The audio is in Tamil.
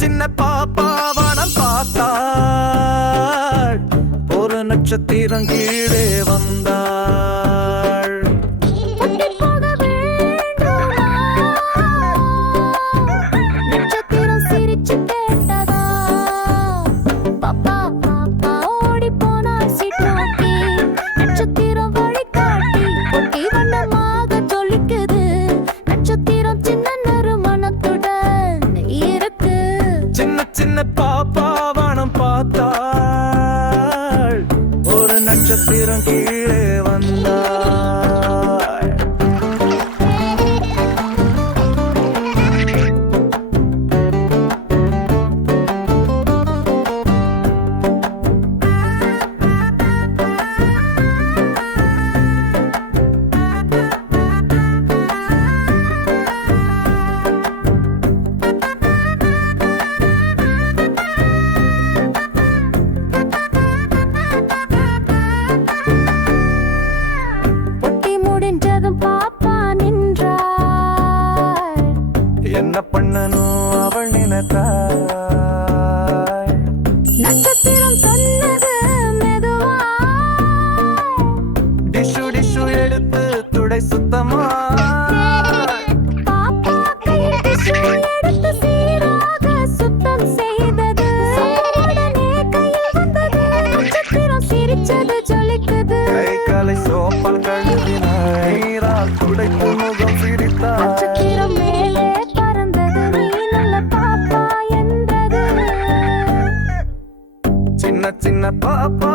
சின்ன பாப்பாவானம் பார்த்தாள், ஒரு நட்சத்திரம் கீழே வந்தாள். நட்சத்திரம் சிரிச்சு கேட்டதா, பாப்பா பாப்பா ஓடி போனாள் சீட்டோக்கி. நட்சத்திரம் வழிகாட்டி ஒட்டி வண்ணமாக ஜொலிக்குது. நட்சத்திரம் சின்ன நறுமணத்துடன் இருக்கு. சின்ன பாப்பாவானம் பார்த்தாள், ஒரு நட்சத்திரம் கீழே வந்தாள். என்ன பண்ணணும் அவள் நினைத்தாள். நட்சத்திரம் சொன்னது மெதுவா, டிஷு டிஷு எடுத்து துடை சுத்தமா. பாப்பா கையில் டிஷ்யூ எடுத்து சீராக சுத்தம் செய்தது. உடனே கையில் வந்தது. நட்சத்திரம் சிரிச்சது ஜொலிக்குது. கை காலை சோப்பால் கழுவினாள், நீரால் துடைத்து முகம் சிரித்தாள். நட்சத்திரம் மேலே பறந்தது, நீ நல்ல பாப்பா என்றது. சின்ன பாப்பா